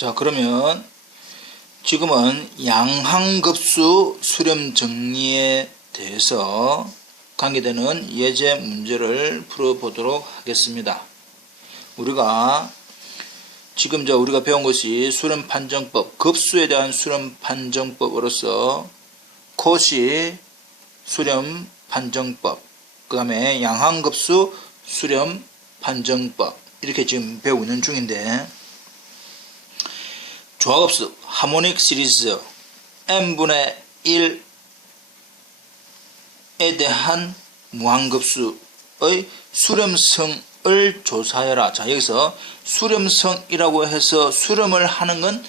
자, 그러면 지금은 양항급수 수렴 정리에 대해서 관계되는 예제 문제를 풀어보도록 하겠습니다. 우리가 지금 저 우리가 배운 것이 수렴 판정법, 급수에 대한 수렴 판정법으로서 코시 수렴 판정법, 그 다음에 양항급수 수렴 판정법 이렇게 지금 배우고 있는 중인데 조합수 하모닉 시리즈 n분의 1에 대한 무한급수의 수렴성을 조사해라. 자, 여기서 수렴성이라고 해서 수렴을 하는 건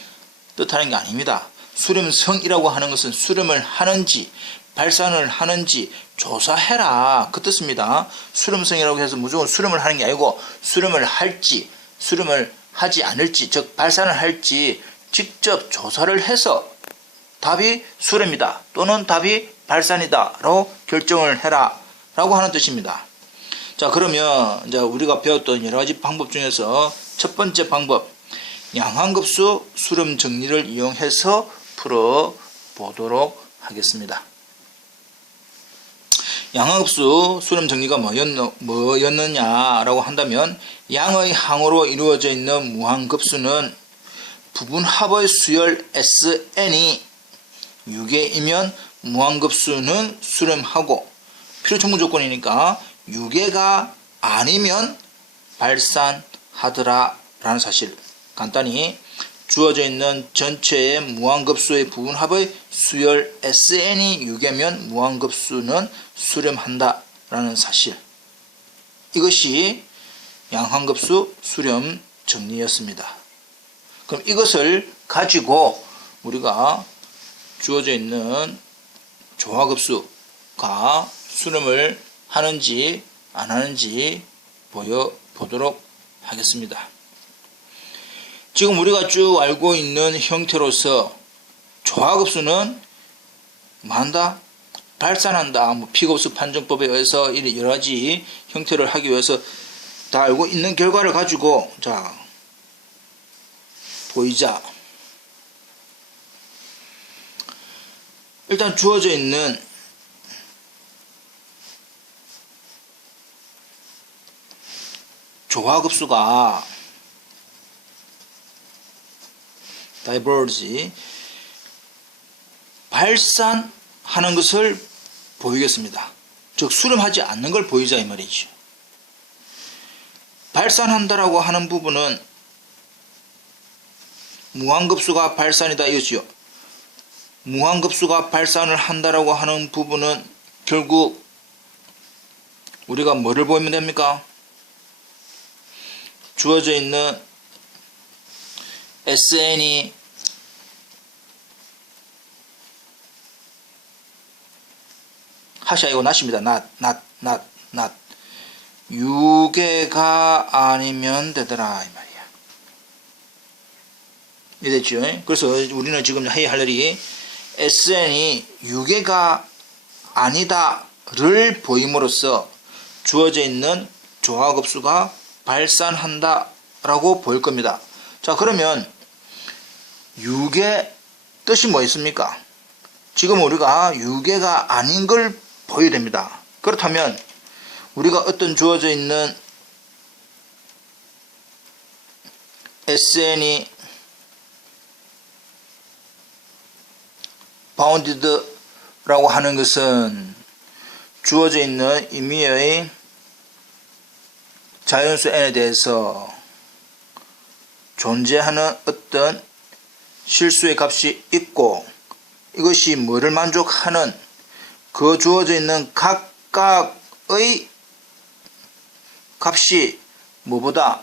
뜻하는 게 아닙니다. 수렴성이라고 하는 것은 수렴을 하는지 발산을 하는지 조사해라. 그 뜻입니다. 수렴성이라고 해서 무조건 수렴을 하는 게 아니고 수렴을 할지 수렴을 하지 않을지 즉 발산을 할지 직접 조사를 해서 답이 수렴이다 또는 답이 발산이다 라고 결정을 해라 라고 하는 뜻입니다. 자 그러면 이제 우리가 배웠던 여러 가지 방법 중에서 첫 번째 방법 양환급수 수렴 정리를 이용해서 풀어 보도록 하겠습니다. 양항급수 수렴 정리가 뭐였노, 뭐였느 냐라고 한다면 양의 항으로 이루어져 있는 무한급수는 부분 합의 수열 Sn이 6개이면 무한급수는 수렴하고 필요청구 조건이니까 6개가 아니면 발산하더라 라는 사실 간단히 주어져 있는 전체의 무한급수의 부분 합의 수열 Sn이 6개면 무한급수는 수렴한다 라는 사실 이것이 양환급수 수렴 정리였습니다. 그럼 이것을 가지고 우리가 주어져 있는 조화급수가 수렴을 하는지 안 하는지 보여보도록 하겠습니다. 지금 우리가 쭉 알고 있는 형태로서 조화급수는 만다 발산한다. 뭐 픽업수 판정법에 의해서 여러 가지 형태를 하기 위해서 다 알고 있는 결과를 가지고 자 보이자. 일단 주어져 있는 조화급수가 diverge 발산하는 것을 보이겠습니다. 즉 수렴하지 않는 걸 보이자 이 말이죠. 발산한다라고 하는 부분은 무한급수가 발산이다 이거지요. 무한급수가 발산을 한다라고 하는 부분은 결국 우리가 뭐를 보이면 됩니까? 주어져 있는 SN이 하샤 이거 낫입니다. 낫, 낫, 낫, 낫. 6개가 아니면 되더라 이. 이해 됐죠? 그래서 우리는 지금 해야 할 일이 SN이 6개가 아니다를 보임으로써 주어져 있는 조화급수가 발산한다라고 보일 겁니다. 자 그러면 6의 뜻이 뭐 있습니까? 지금 우리가 6개가 아닌 걸 보여야 됩니다. 그렇다면 우리가 어떤 주어져 있는 SN이 bounded라고 하는 것은 주어져 있는 임의의 자연수 n에 대해서 존재하는 어떤 실수의 값이 있고 이것이 뭐를 만족하는 그 주어져 있는 각각의 값이 뭐보다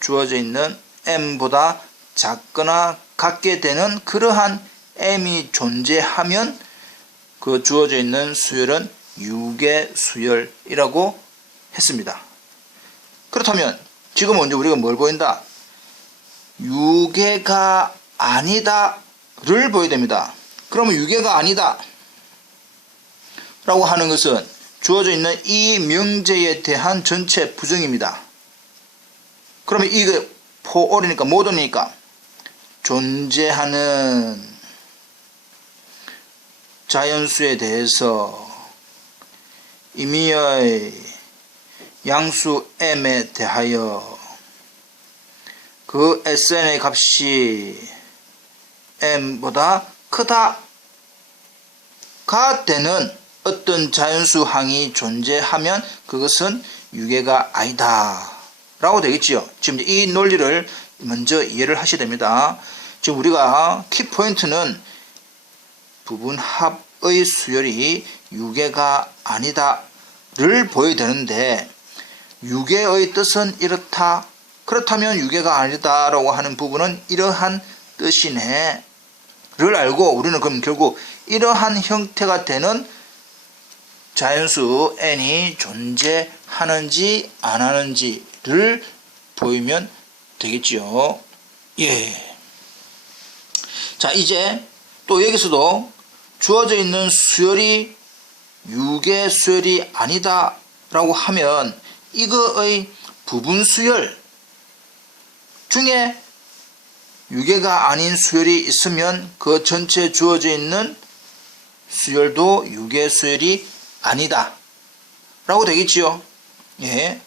주어져 있는 m보다 작거나 같게 되는 그러한 m이 존재하면 그 주어져 있는 수열은 6의 수열이라고 했습니다. 그렇다면 지금 먼저 우리가 뭘 보인다? 6개가 아니다를 보여야 됩니다. 그러면 6개가 아니다 라고 하는 것은 주어져 있는 이 명제에 대한 전체 부정입니다. 그러면 이게 포올이니까 모든이니까 존재하는 자연수에 대해서 임의의 양수 m에 대하여 그 sn의 값이 m보다 크다가 되는 어떤 자연수 항이 존재하면 그것은 유계가 아니다 라고 되겠지요. 지금 이 논리를 먼저 이해를 하셔야 됩니다. 지금 우리가 키포인트는 부분합의 수열이 유계가 아니다를 보여야 되는데 유계의 뜻은 이렇다. 그렇다면 유계가 아니다라고 하는 부분은 이러한 뜻이네. 를 알고 우리는 그럼 결국 이러한 형태가 되는 자연수 n이 존재하는지 안 하는지를 보이면 되겠지요. 예. 자, 이제 또 여기서도 주어져 있는 수열이 유계 수열이 아니다 라고 하면 이거의 부분 수열 중에 유계가 아닌 수열이 있으면 그 전체 주어져 있는 수열도 유계 수열이 아니다. 라고 되겠지요. 예.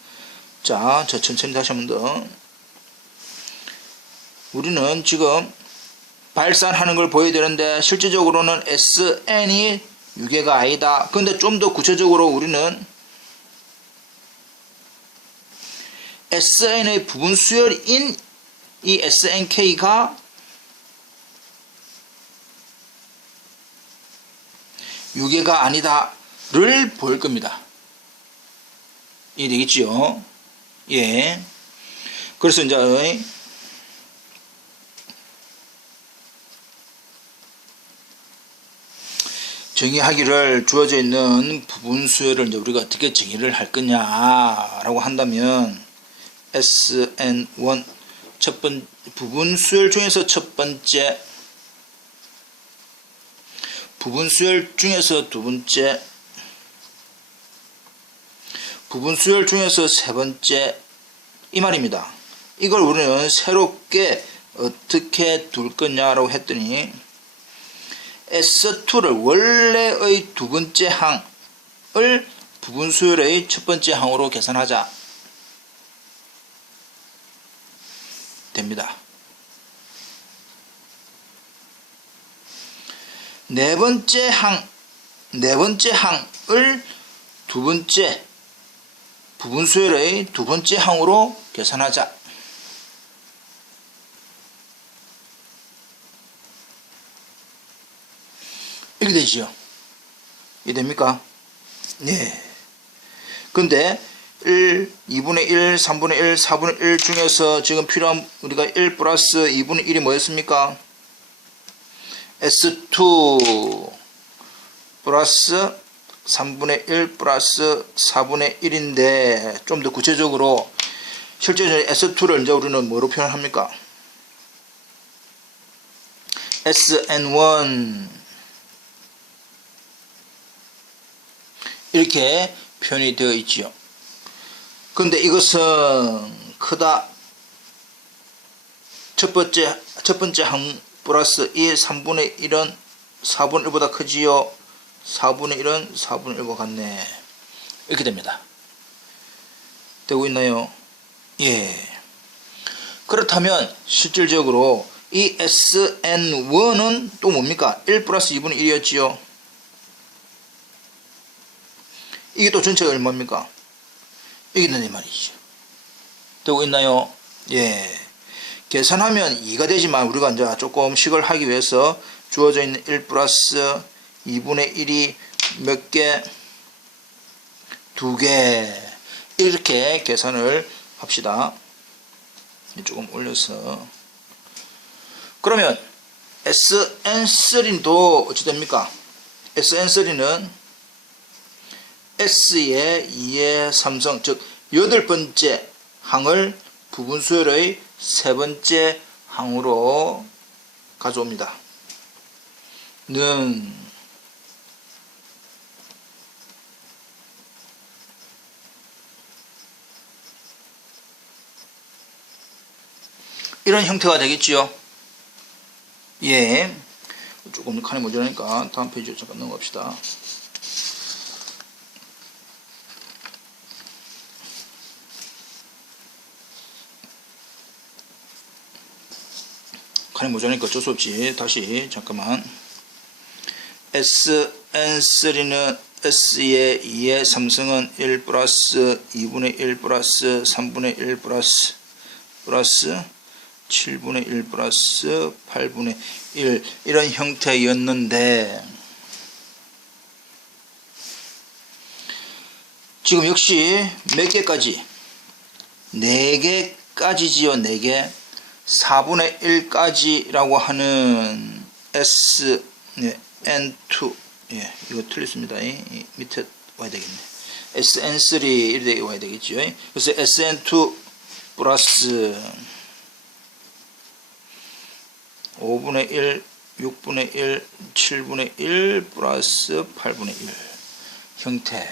자, 저 천천히 다시 한 번 더. 우리는 지금 발산하는 걸 보여야 되는데 실질적으로는 SN이 유계가 아니다. 근데 좀 더 구체적으로 우리는 SN의 부분 수열인 이 SNK가 유계가 아니다를 보일 겁니다. 이해되겠지요? 예. 그래서 이제 정의하기를 주어져 있는 부분 수열을 이제 우리가 어떻게 정의를 할 거냐라고 한다면 SN1 첫 번, 부분 수열 중에서 첫 번째 부분 수열 중에서 두 번째 부분 수열 중에서 세 번째 이 말입니다. 이걸 우리는 새롭게 어떻게 둘 거냐라고 했더니 S2를 원래의 두 번째 항을 부분 수열의 첫 번째 항으로 계산하자. 됩니다. 네 번째 항, 네 번째 항을 두 번째 부분 수열의 두 번째 항으로 계산하자. 이렇게 되지요. 이해됩니까? 네. 근데 1, 2분의 1, 3분의 1, 4분의 1 중에서 지금 필요한 우리가 1 플러스 2분의 1이 뭐였습니까? S2 플러스 3분의 1 플러스 4분의 1인데 좀 더 구체적으로 실제 S2를 이제 우리는 뭐로 표현합니까? SN1 이렇게 표현이 되어 있지요. 근데 이것은 크다. 첫 번째, 첫 번째 항 플러스 2의 3분의 1은 4분의 1보다 크지요. 4분의 1은 4분의 1과 같네. 이렇게 됩니다. 되고 있나요? 예. 그렇다면 실질적으로 이 SN1은 또 뭡니까? 1 플러스 2분의 1이었지요. 이게 또 전체가 얼마입니까? 있는 이 말이죠. 되고 있나요? 예. 계산하면 2가 되지만 우리가 이제 조금 식을 하기 위해서 주어져 있는 1 플러스 2분의 1이 몇 개? 두 개. 이렇게 계산을 합시다. 조금 올려서. 그러면 SN3도 어찌 됩니까? SN3는 S의 2의 삼성 즉 여덟 번째 항을 부분 수열의 세 번째 항으로 가져옵니다. 는 이런 형태가 되겠지요. 예. 조금 칸이 모자라니까 다음 페이지로 잠깐 넘어갑시다. 칸이 모자라니까 어쩔 수 없지. 다시 잠깐만. SN3는 S의 2의 삼성은 1 플러스 2분의 1 플러스 3분의 1 플러스 플러스 7분의 1 플러스 8분의 1 이런 형태였는데 지금 역시 몇 개까지? 4개까지지요 4개 4분의 1까지라고 하는 S 네, N2 예, 이거 틀렸습니다. 이, 이 밑에 와야 되겠네. SN3 이렇게 와야 되겠죠. 그래서 SN2 플러스 5분의 1, 6분의 1, 7분의 1 플러스 8분의 1 형태가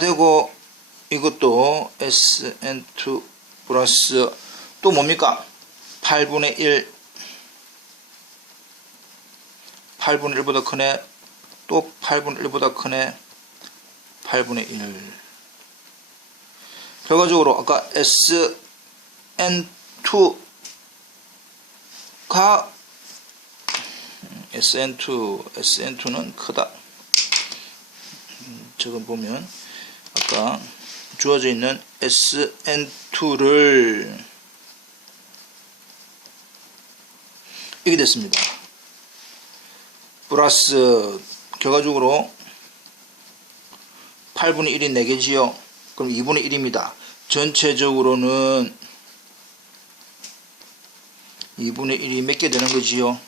되고 이것도 SN2 플러스 또 뭡니까? 8분의 1 8분의 1보다 크네. 또 8분의 1보다 크네. 8분의 1 결과적으로 아까 SN2가 SN2 SN2는 크다. 음, 저거 보면 아까 주어져 있는 SN2를 이게 됐습니다. 플러스 결과적으로 8분의 1이 4개지요. 그럼 2분의 1입니다. 전체적으로는 2분의 1이 몇 개 되는 거지요?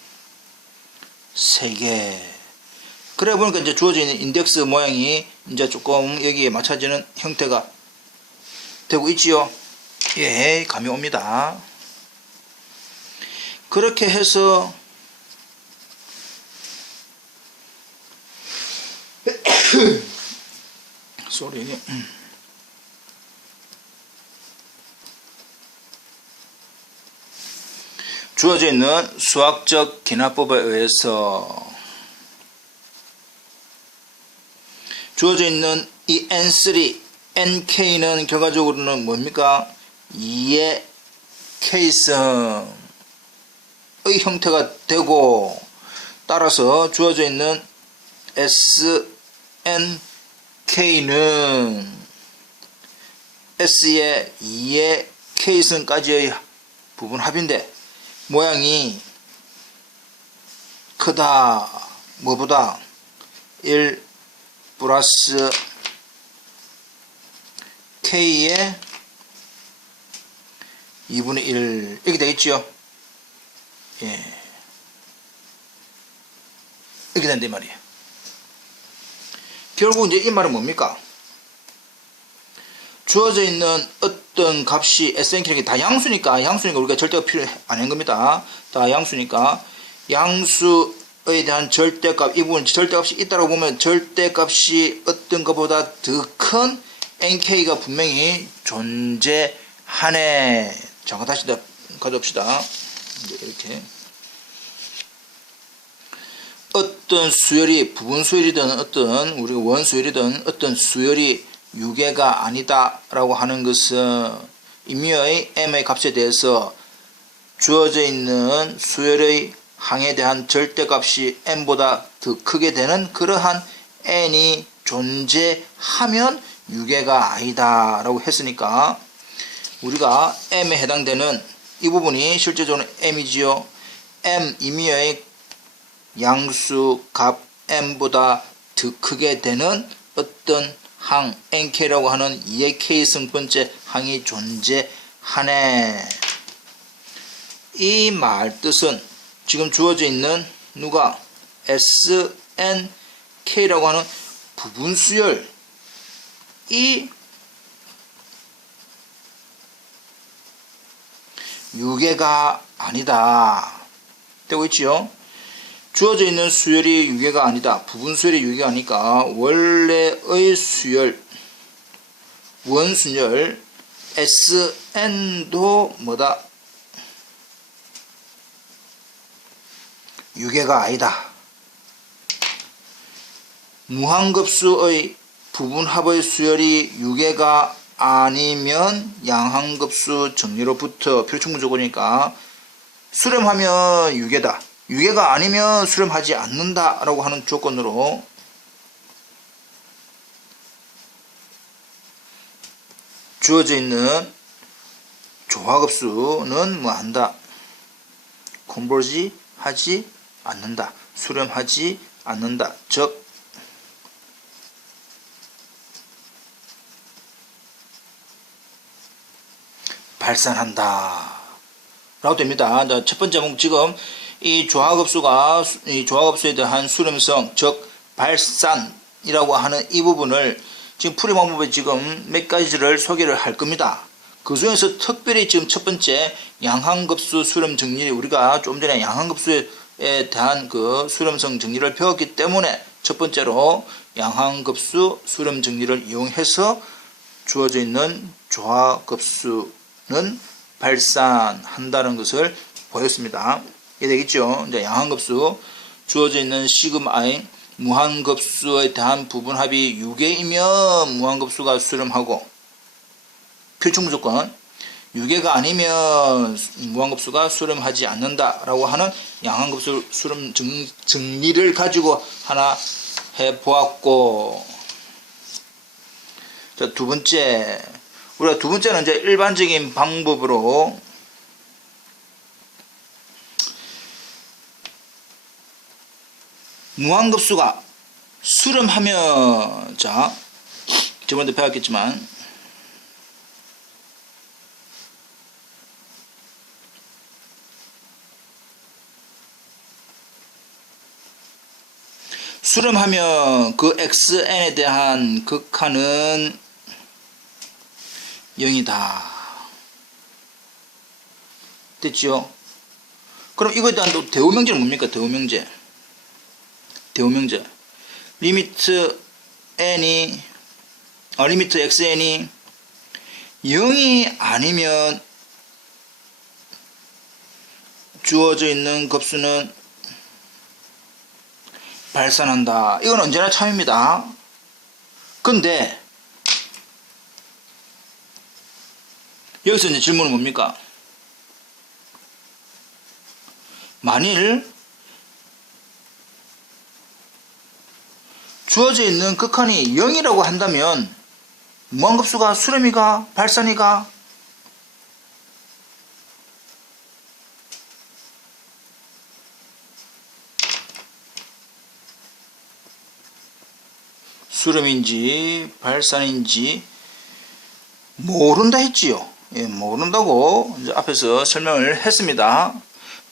3개. 그래 보니까 이제 주어져 있는 인덱스 모양이 이제 조금 여기에 맞춰지는 형태가 되고 있지요. 예, 감이 옵니다. 그렇게 해서 소리 주어져 있는 수학적 기납법에 의해서 주어져 있는 이 N3, NK는 결과적으로는 뭡니까? 2의 K성의 형태가 되고 따라서 주어져 있는 SN K는 S의 2의 K승까지의 부분 합인데 모양이 크다 뭐보다 1 플러스 K의 2분의 1 이렇게 되겠죠 예. 이렇게 된단 말이에요 결국 이제 이 말은 뭡니까? 주어져 있는 어떤 값이 SNK는 다 양수니까 양수니까 우리가 절대가 필요 안한 겁니다. 다 양수니까 양수에 대한 절대값 이 부분 절대값이 있다고 보면 절대값이 어떤 것보다 더 큰 NK가 분명히 존재하네. 자, 다시 가져옵시다. 이렇게. 어떤 수열이 부분 수열이든 어떤 우리가 원 수열이든 어떤 수열이 유계가 아니다라고 하는 것은 임의의 m의 값에 대해서 주어져 있는 수열의 항에 대한 절대값이 n보다 더 크게 되는 그러한 n이 존재하면 유계가 아니다라고 했으니까 우리가 m에 해당되는 이 부분이 실제적으로 m이지요. m 임의의 양수 값 m보다 더 크게 되는 어떤 항 nk라고 하는 2의 k승번째 항이 존재하네. 이 말 뜻은 지금 주어져 있는 누가 SNK라고 하는 부분 수열 이 유계가 아니다. 되고 있지요? 주어져 있는 수열이 유계가 아니다. 부분 수열이 유계가 아니까 원래의 수열 원순열 SN도 뭐다? 유괴가 아니다. 무한급수의 부분합의 수열이 유괴가 아니면 양한급수 정리로부터 필충분 조건이니까 수렴하면 유괴다. 유괴가 아니면 수렴하지 않는다 라고 하는 조건으로 주어져 있는 조화급수는 뭐 한다. 콤보지 하지 않는다. 수렴하지 않는다. 즉 발산한다. 라고 됩니다. 자, 첫 번째 목 지금 이 조화급수가 수- 이 조화급수에 대한 수렴성 즉 발산이라고 하는 이 부분을 지금 풀이 방법에 지금 몇 가지를 소개를 할 겁니다. 그 중에서 특별히 지금 첫 번째 양항급수 수렴 정리 우리가 좀 전에 양항급수에 대한 그 수렴성 정리를 배웠기 때문에 첫 번째로 양항급수 수렴 정리를 이용해서 주어져 있는 조화급수는 발산한다는 것을 보였습니다. 이해되겠죠? 이제 양항급수 주어져 있는 시그마의 무한급수에 대한 부분 합이 6개이면 무한급수가 수렴하고 필충 무조건 6개가 아니면 무한급수가 수렴하지 않는다라고 하는 양한급수 수렴 정, 정리를 가지고 하나 해보았고 자, 두 번째 우리가 두 번째는 이제 일반적인 방법으로 무한급수가 수렴하면 자 저번에 배웠겠지만 수렴하면 그 xn에 대한 극한은 0이다. 됐죠? 그럼 이거에 대한 또 대우명제는 뭡니까? 대우명제. 대우명제. 리미트 n이 어, 리미트 xn이 0이 아니면 주어져 있는 급수는 발산한다. 이건 언제나 참입니다. 근데 여기서 이제 질문은 뭡니까? 만일 주어져 있는 극한이 0이라고 한다면 무한급수가 수렴이가 발산이가 수렴인지 발산인지 모른다 했지요. 예, 모른다고 앞에서 설명을 했습니다.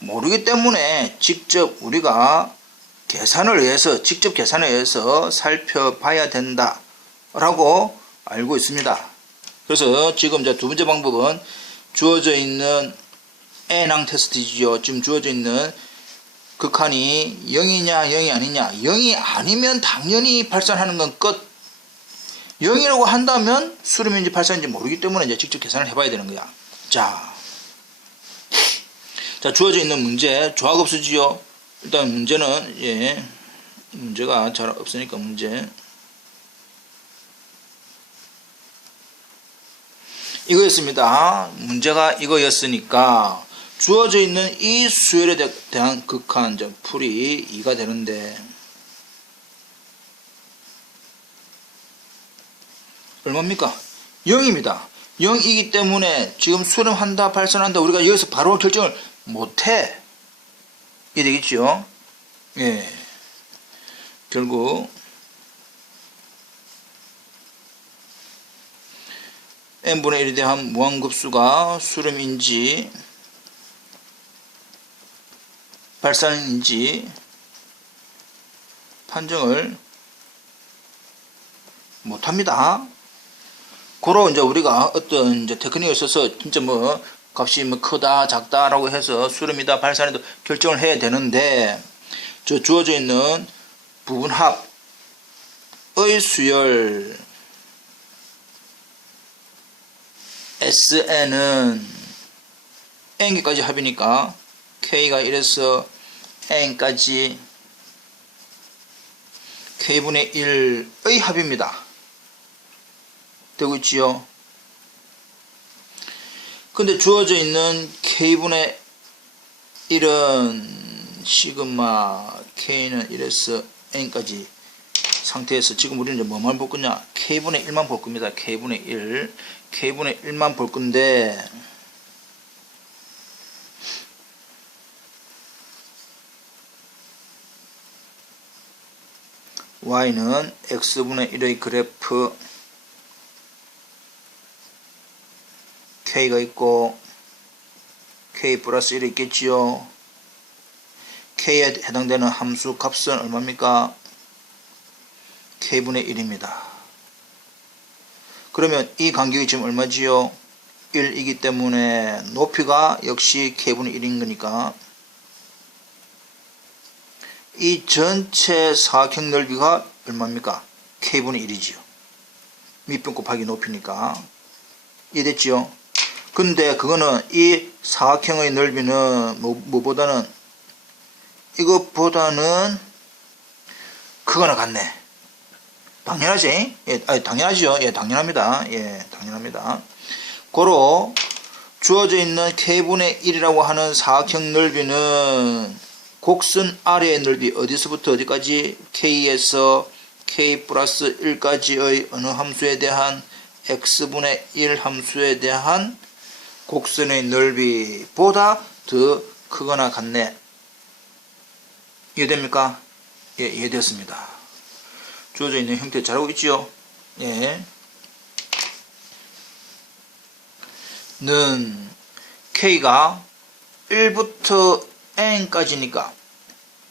모르기 때문에 직접 우리가 계산을 위해서 직접 계산을 위해서 살펴봐야 된다 라고 알고 있습니다. 그래서 지금 이제 두 번째 방법은 주어져 있는 n항 테스트이죠. 지금 주어져 있는 극한이 0이냐 0이 아니냐 0이 아니면 당연히 발산하는 건 끝 0이라고 한다면 수렴인지 발산인지 모르기 때문에 이제 직접 계산을 해봐야 되는 거야. 자, 자 주어져 있는 문제 조합 없으지요 일단 문제는 예. 문제가 잘 없으니까 문제. 이거였습니다. 문제가 이거였으니까 주어져 있는 이 수열에 대- 대한 극한 즉 풀이 2가 되는데 얼마입니까? 0입니다. 0이기 때문에 지금 수렴한다 발산한다 우리가 여기서 바로 결정을 못해 이게 되겠죠? 예. 결국 n분의 1에 대한 무한급수가 수렴인지 발산인지 판정을 못합니다. 고로 이제 우리가 어떤 이제 테크닉을 써서 진짜 뭐 값이 뭐 크다 작다라고 해서 수렴이다 발산이다 결정을 해야 되는데 저 주어져 있는 부분합의 수열 SN은 n개까지 합이니까 K가 1에서 n까지 k분의 1의 합입니다. 되고 있지요? 근데 주어져 있는 k분의 1은 시그마 k는 1에서 n까지 상태에서 지금 우리는 이제 뭐만 볼 거냐? k분의 1만 볼 겁니다. k분의 1. k분의 1만 볼 건데 y는 x분의 1의 그래프 k가 있고 k 플러스 1이 있겠지요. k에 해당되는 함수 값은 얼마입니까? k분의 1입니다. 그러면 이 간격이 지금 얼마지요? 1이기 때문에 높이가 역시 k분의 1인 거니까 이 전체 사각형 넓이가 얼마입니까? k분의 1이지요. 밑변 곱하기 높이니까 이해됐지요? 근데 그거는 이 사각형의 넓이는 뭐, 뭐보다는 이것보다는 크거나 같네. 당연하지? 예, 아니, 당연하죠. 예, 당연합니다. 예, 당연합니다. 고로 주어져 있는 k분의 1이라고 하는 사각형 넓이는 곡선 아래의 넓이 어디서부터 어디까지 k에서 k 플러스 1까지의 어느 함수에 대한 x분의 1 함수에 대한 곡선의 넓이보다 더 크거나 같네. 이해됩니까? 예, 이해됐습니다. 주어져 있는 형태 잘하고 있지요? 예. 는 k가 1부터 n까지니까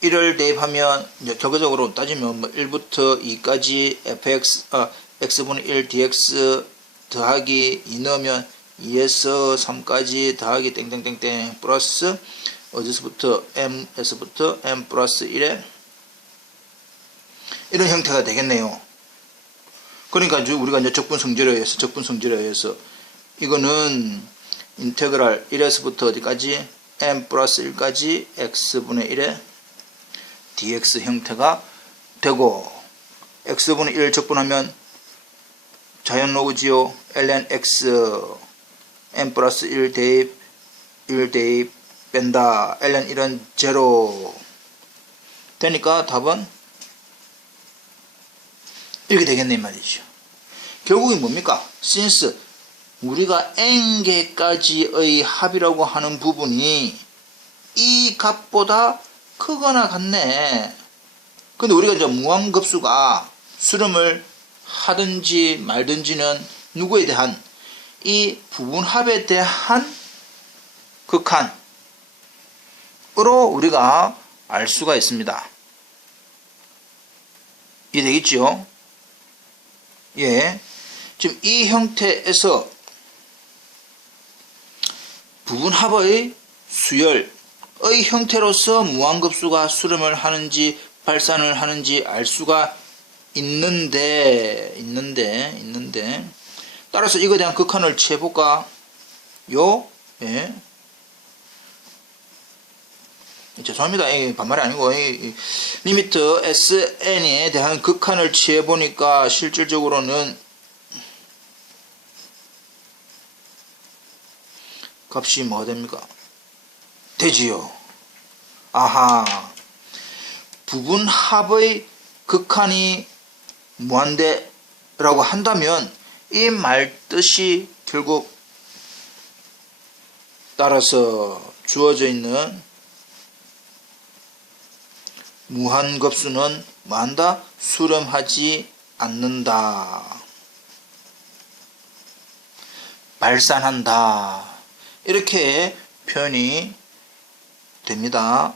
1을 대입하면 이제 결과적으로 따지면 뭐 1부터 2까지 fx 아, x분의 1 dx 더하기 2 넣으면 2에서 3까지 더하기 땡땡땡땡 플러스 어디서부터 m에서부터 m 플러스 1에 이런 형태가 되겠네요. 그러니까 우리가 이제 적분 성질에 의해서 적분 성질에 의해서 이거는 인테그랄 1에서부터 어디까지 m 플러스 1까지 x분의 1에 dx 형태가 되고 x분의 1 적분하면 자연 로그지요 ln x m 플러스 1 대입 1 대입 뺀다 ln 1은 제로 되니까 답은 이렇게 되겠네 이 말이죠. 결국은 뭡니까? since 우리가 n개까지의 합이라고 하는 부분이 이 값보다 크거나 같네. 근데 우리가 이제 무한급수가 수렴을 하든지 말든지는 누구에 대한 이 부분합에 대한 극한으로 우리가 알 수가 있습니다. 이해되겠죠? 예. 지금 이 형태에서 부분합의 수열의 형태로서 무한급수가 수렴을 하는지 발산을 하는지 알 수가 있는데 있는데 있는데 따라서 이거에 대한 극한을 취해볼까? 요 예. 죄송합니다. 이 반말이 아니고 이, 이 리미트 SN에 대한 극한을 취해보니까 실질적으로는 값이 뭐가 됩니까? 되지요. 아하. 부분합의 극한이 무한대라고 한다면 이 말 뜻이 결국 따라서 주어져 있는 무한급수는 만다 수렴하지 않는다. 발산한다. 이렇게 표현이 됩니다.